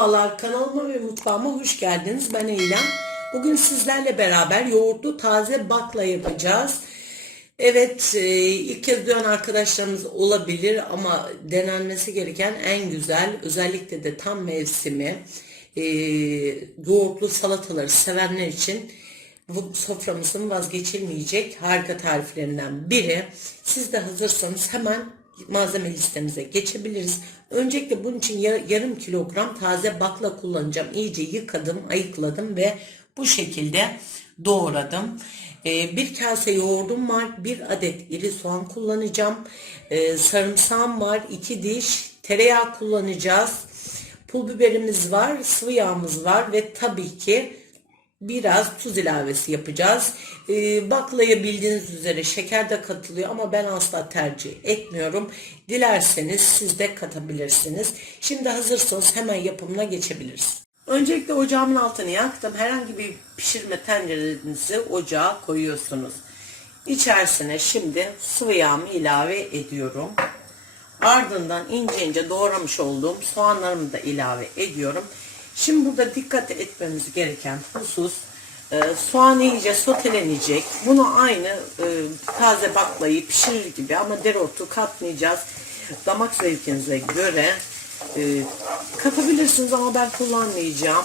Merhabalar kanalıma ve mutfağıma hoş geldiniz. Ben Eylem. Bugün sizlerle beraber yoğurtlu taze bakla yapacağız. Evet e, ilk kez duyan arkadaşlarımız olabilir ama denenmesi gereken en güzel özellikle de tam mevsimi e, yoğurtlu salataları sevenler için bu soframızın vazgeçilmeyecek harika tariflerinden biri. Siz de hazırsanız hemen malzeme listemize geçebiliriz. Öncelikle bunun için yar- yarım kilogram taze bakla kullanacağım. İyice yıkadım, ayıkladım ve bu şekilde doğradım. Ee, bir kase yoğurdum var, bir adet iri soğan kullanacağım. Ee, sarımsağım var, iki diş tereyağı kullanacağız. Pul biberimiz var, sıvı yağımız var ve tabii ki biraz tuz ilavesi yapacağız. Ee, baklaya bildiğiniz üzere şeker de katılıyor ama ben asla tercih etmiyorum. Dilerseniz siz de katabilirsiniz. Şimdi hazırsanız hemen yapımına geçebiliriz. Öncelikle ocağımın altını yaktım. Herhangi bir pişirme tencerenizi ocağa koyuyorsunuz. İçerisine şimdi sıvı yağımı ilave ediyorum. Ardından ince ince doğramış olduğum soğanlarımı da ilave ediyorum. Şimdi burada dikkat etmemiz gereken husus e, soğan iyice sotelenecek. Bunu aynı e, taze baklayı pişirir gibi ama dereotu katmayacağız. Damak zevkinize göre e, katabilirsiniz ama ben kullanmayacağım.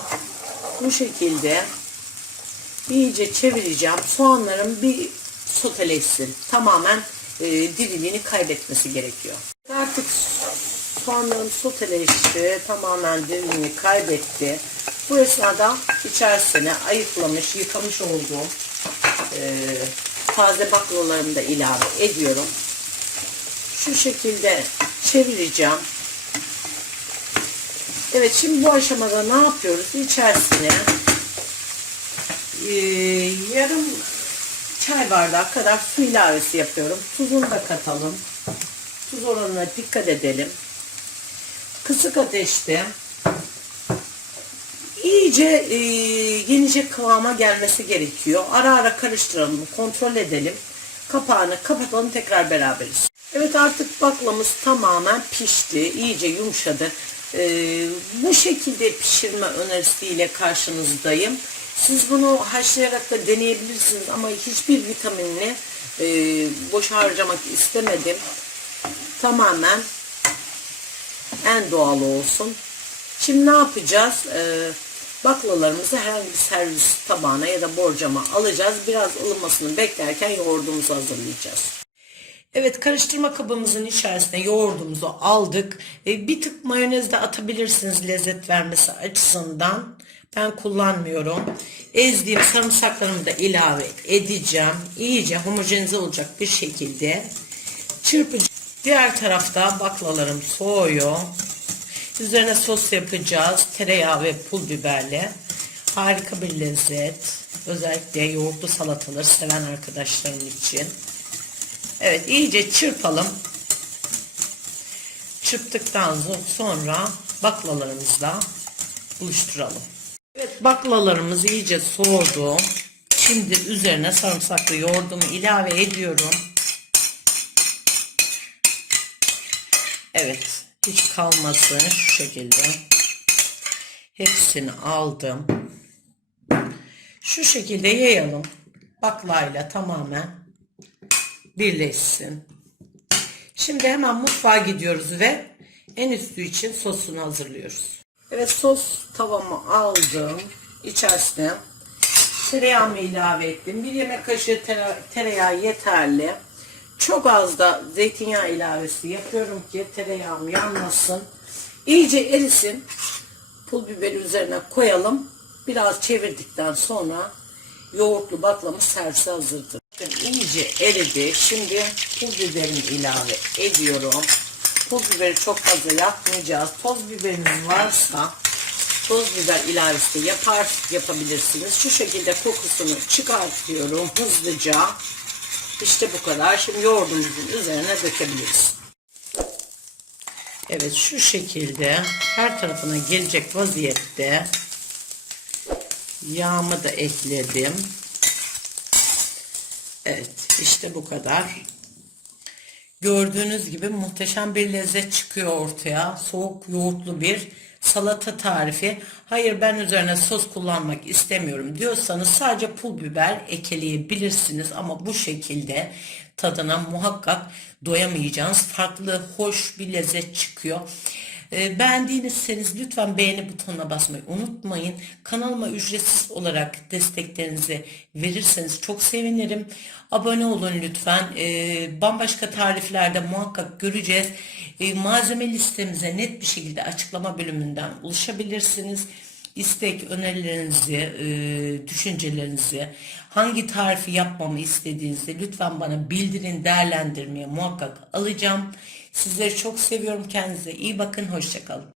Bu şekilde iyice çevireceğim. Soğanlarım bir soteleşsin. Tamamen e, diriliğini kaybetmesi gerekiyor. Artık soğanlarım soteleşti. Tamamen diriliğini kaybetti. Bu esnada içerisine ayıklamış, yıkamış olduğum e, taze baklalarımı da ilave ediyorum. Şu şekilde çevireceğim. Evet şimdi bu aşamada ne yapıyoruz? İçerisine e, yarım çay bardağı kadar su ilavesi yapıyorum. Tuzunu da katalım. Tuz oranına dikkat edelim. Kısık ateşte iyice e, yenecek kıvama gelmesi gerekiyor. Ara ara karıştıralım, kontrol edelim. Kapağını kapatalım tekrar beraberiz. Evet artık baklamız tamamen pişti. iyice yumuşadı. E, bu şekilde pişirme önerisiyle karşınızdayım. Siz bunu haşlayarak da deneyebilirsiniz ama hiçbir vitaminini e, boş harcamak istemedim. Tamamen en doğal olsun. Şimdi ne yapacağız? Ee, baklalarımızı herhangi bir servis tabağına ya da borcama alacağız. Biraz ılımasını beklerken yoğurdumuzu hazırlayacağız. Evet karıştırma kabımızın içerisine yoğurdumuzu aldık. Ee, bir tık mayonez de atabilirsiniz lezzet vermesi açısından. Ben kullanmıyorum. Ezdiğim sarımsaklarımı da ilave edeceğim. İyice homojenize olacak bir şekilde çırpacağım. Diğer tarafta baklalarım soğuyor. Üzerine sos yapacağız. Tereyağı ve pul biberle. Harika bir lezzet. Özellikle yoğurtlu salataları seven arkadaşlarım için. Evet iyice çırpalım. Çırptıktan sonra baklalarımızla buluşturalım. Evet baklalarımız iyice soğudu. Şimdi üzerine sarımsaklı yoğurdumu ilave ediyorum. Evet. Hiç kalmasın şu şekilde. Hepsini aldım. Şu şekilde yayalım. Baklayla tamamen birleşsin. Şimdi hemen mutfağa gidiyoruz ve en üstü için sosunu hazırlıyoruz. Evet sos tavamı aldım. İçerisine tereyağımı ilave ettim. Bir yemek kaşığı tere- tereyağı yeterli. Çok az da zeytinyağı ilavesi yapıyorum ki tereyağım yanmasın. İyice erisin. Pul biberi üzerine koyalım. Biraz çevirdikten sonra yoğurtlu baklamız servise hazırdır. Bakın iyice eridi. Şimdi pul biberimi ilave ediyorum. Pul biberi çok fazla yapmayacağız. Toz biberiniz varsa toz biber ilavesi yapar, yapabilirsiniz. Şu şekilde kokusunu çıkartıyorum hızlıca. İşte bu kadar. Şimdi yoğurdumuzun üzerine dökebiliriz. Evet şu şekilde her tarafına gelecek vaziyette yağımı da ekledim. Evet işte bu kadar. Gördüğünüz gibi muhteşem bir lezzet çıkıyor ortaya. Soğuk yoğurtlu bir salata tarifi. Hayır ben üzerine sos kullanmak istemiyorum diyorsanız sadece pul biber ekleyebilirsiniz ama bu şekilde tadına muhakkak doyamayacağınız farklı hoş bir lezzet çıkıyor. E, beğendiyseniz lütfen beğeni butonuna basmayı unutmayın. Kanalıma ücretsiz olarak desteklerinizi verirseniz çok sevinirim. Abone olun lütfen. E, bambaşka tariflerde muhakkak göreceğiz. E, malzeme listemize net bir şekilde açıklama bölümünden ulaşabilirsiniz. İstek, önerilerinizi, e, düşüncelerinizi, hangi tarifi yapmamı istediğinizi lütfen bana bildirin, değerlendirmeye muhakkak alacağım. Sizleri çok seviyorum. Kendinize iyi bakın. Hoşçakalın.